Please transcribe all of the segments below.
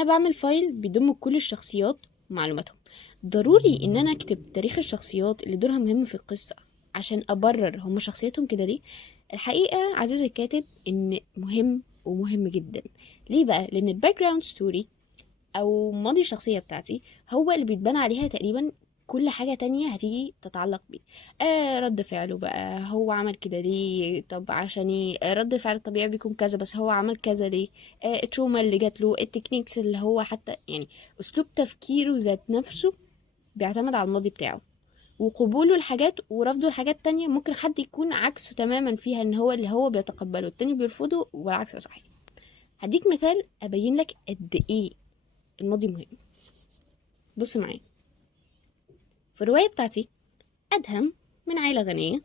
انا بعمل فايل بيضم كل الشخصيات ومعلوماتهم. ضروري ان انا اكتب تاريخ الشخصيات اللي دورها مهم في القصة عشان ابرر هم شخصيتهم كده ليه. الحقيقة عزيزي الكاتب ان مهم ومهم جدا. ليه بقى؟ لان الباك جراوند ستوري او ماضي الشخصية بتاعتي هو اللي بيتبنى عليها تقريبا كل حاجة تانية هتيجي تتعلق بيه. رد فعله بقى، هو عمل كده ليه؟ طب عشان ايه؟ رد فعل الطبيعي بيكون كذا، بس هو عمل كذا ليه؟ التروما اللي جات له، التكنيكس اللي هو حتى يعني اسلوب تفكيره ذات نفسه بيعتمد على الماضي بتاعه. وقبوله الحاجات ورفضه الحاجات تانية ممكن حد يكون عكسه تماما فيها، ان هو اللي هو بيتقبله التاني بيرفضه والعكس صحيح. هديك مثال ابين لك قد ايه الماضي مهم. بص معايا، في الرواية بتاعتي أدهم من عيلة غنية.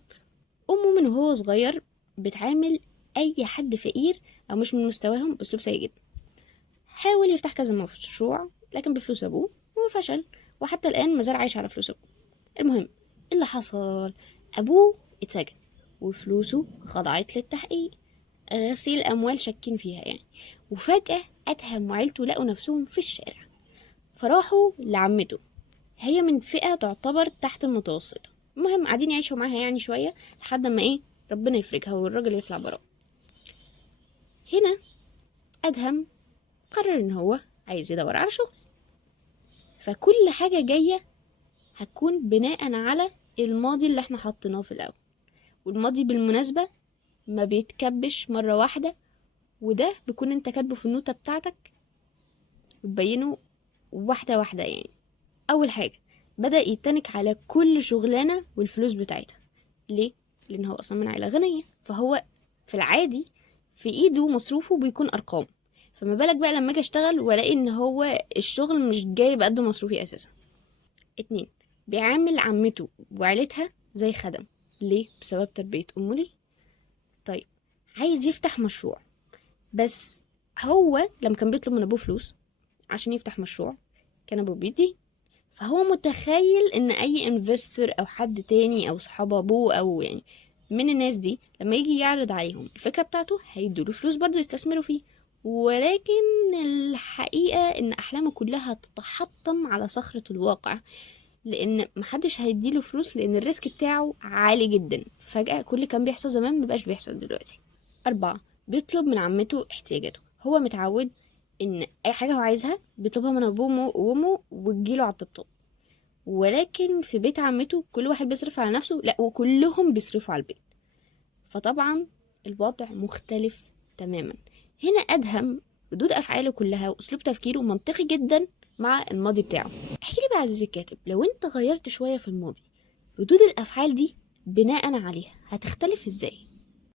أمه من وهو صغير بتعامل أي حد فقير أو مش من مستواهم بأسلوب سيء جدا. حاول يفتح كذا مشروع لكن بفلوس أبوه وفشل، وحتى الآن مازال عايش على فلوس أبوه. المهم، إيه اللي حصل؟ أبوه اتسجن وفلوسه خضعت للتحقيق، غسيل أموال شاكين فيها يعني. وفجأة أدهم وعيلته لقوا نفسهم في الشارع، فراحوا لعمته، هي من فئة تعتبر تحت المتوسطة. المهم قاعدين يعيشوا معاها يعني شوية لحد ما ربنا يفرجها والراجل يطلع برا. هنا أدهم قرر ان هو عايز يدور على شغل، فكل حاجة جاية هتكون بناء على الماضي اللي احنا حطيناه في الأول. والماضي بالمناسبة ما بيتكبش مرة واحدة، وده بيكون انت كاتبه في النوتة بتاعتك وتبينه واحدة واحدة يعني. أول حاجة، بدأ يتنك على كل شغلانة والفلوس بتاعتها. ليه؟ لأن هو أصلا من عائلة غنية، فهو في العادي في إيده مصروفه بيكون أرقام. فما بالك بقى لما أجي أشتغل وألاقي إن هو الشغل مش جايب قد مصروفي أساسا. 2، بيعامل عمته وعيلتها زي خدم. ليه؟ بسبب تربية أمه ليه. طيب، عايز يفتح مشروع، بس هو لما كان بيطلب من أبوه فلوس عشان يفتح مشروع كان أبوه بيديه. فهو متخيل ان اي انفستور او حد تاني او صحاب ابوه او يعني من الناس دي لما يجي يعرض عليهم الفكرة بتاعته هيدوله فلوس برضو يستثمروا فيه. ولكن الحقيقة ان احلامه كلها تتحطم على صخرة الواقع، لان محدش هيديله فلوس لان الريسك بتاعه عالي جدا. فجأة كل اللي كان بيحصل زمان مبقاش بيحصل دلوقتي. 4، بيطلب من عمته احتياجاته. هو متعود ان اي حاجة هو عايزها بيطلبها من ابوه وامه وتجيله على الطبطاب. ولكن في بيت عمته كل واحد بيصرف على نفسه، لا وكلهم بيصرفوا على البيت. فطبعا الوضع مختلف تماما. هنا أدهم ردود أفعاله كلها وأسلوب تفكيره منطقي جدا مع الماضي بتاعه. احكي لي بقى عزيزي الكاتب، لو انت غيرت شوية في الماضي ردود الأفعال دي بناء عليها هتختلف ازاي؟